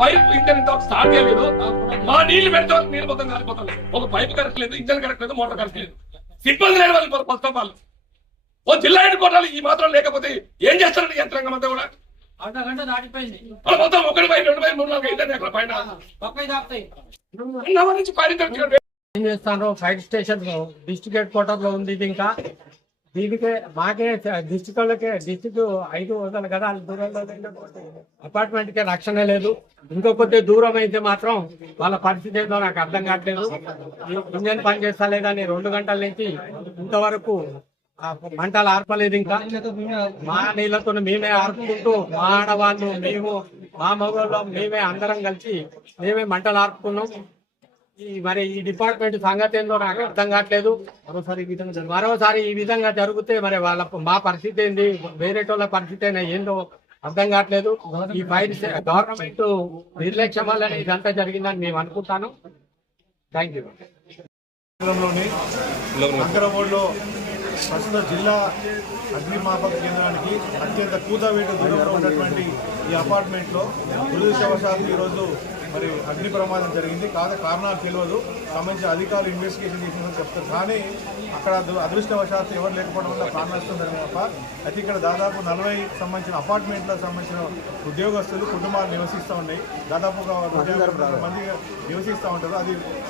Pipe engine ఇంత start చేయలేదు. మా నీళ్ళు పెడితే నీళ్ళు మొత్తం కాలిపోతాం. ఒక పైప్ కరెక్ట్ లేదు ఇంజన్ కరెక్ట్ లేదు మోటార్ కరెక్ట్ లేదు. సిబ్బంది లేని వాళ్ళు ఫస్ట్ ఆఫ్ ఆల్ ఓ జిల్లా హెడ్ క్వార్టర్లు ఈ మాత్రం లేకపోతే ఏం చేస్తారండి యంత్రాంగం అంతా కూడా? మొత్తం ఒకటి పై రెండు పై మూడు నాలుగు అయితే అక్కడ పైన? నుంచి పైన. ఏం చేస్తాను ఫైర్ స్టేషన్ డిస్ట్రిక్ట్ హెడ్ క్వార్టర్లో ఉంది ఇది ఇంకా. దీనికే మాకే డిస్టిక్ వాళ్ళకే డిస్టిక్ ఐదు వందల గదాల దూరంలో అపార్ట్మెంట్కి రక్షణ లేదు. ఇంకో కొద్ది దూరం అయితే మాత్రం వాళ్ళ పరిస్థితి ఏదో నాకు అర్థం కావట్లేదు. ఇంజన్ పని చేస్తా లేదని రెండు గంటల నుంచి ఇంతవరకు మంటలు ఆర్పలేదు ఇంకా. మా నీళ్ళతో మేమే ఆర్పుకుంటూ మా ఆడవాళ్ళు మేము మా మగవాళ్ళు మేమే అందరం కలిసి మేమే మంటలు ఆర్పుకున్నాం. మరి ఈ డిపార్ట్మెంట్ సంగతి ఏందో నాకు అర్థం కావట్లేదు. మరోసారి ఈ విధంగా మరోసారి ఈ విధంగా జరిగితే మరి వాళ్ళ మా పరిస్థితి ఏంది? వేరే వాళ్ళ పరిస్థితి అయినా ఏందో అర్థం కావట్లేదు. ఈ ఫైర్ గవర్నమెంట్ నిర్లక్ష్యం వల్లనే ఇదంతా జరిగిందని మేము అనుకుంటాను. Thank you. అంకరమూడులో ప్రస్తుత జిల్లా అగ్నిమాపక కేంద్రానికి అత్యంత కూతవేటు దూరంలో ఉన్నటువంటి ఈ అపార్ట్మెంట్లో దురదృష్టవశాత్తు ఈరోజు మరి అగ్ని ప్రమాదం జరిగింది. కాదు కారణాలు తెలియదు. సంబంధించిన అధికారులు ఇన్వెస్టిగేషన్ చేసినట్టు చెప్తారు. కానీ అక్కడ అదృ- అదృష్టవశాత్తు ఎవరు లేకపోవడం వల్ల ప్రాణ నష్టం జరిగింది తప్ప అయితే ఇక్కడ దాదాపు నలభై సంబంధించిన అపార్ట్మెంట్లకు సంబంధించిన ఉద్యోగస్తులు కుటుంబాలు నివసిస్తూ ఉన్నాయి. దాదాపు ఒక నూట యాభై మంది నివసిస్తూ ఉంటారు. అది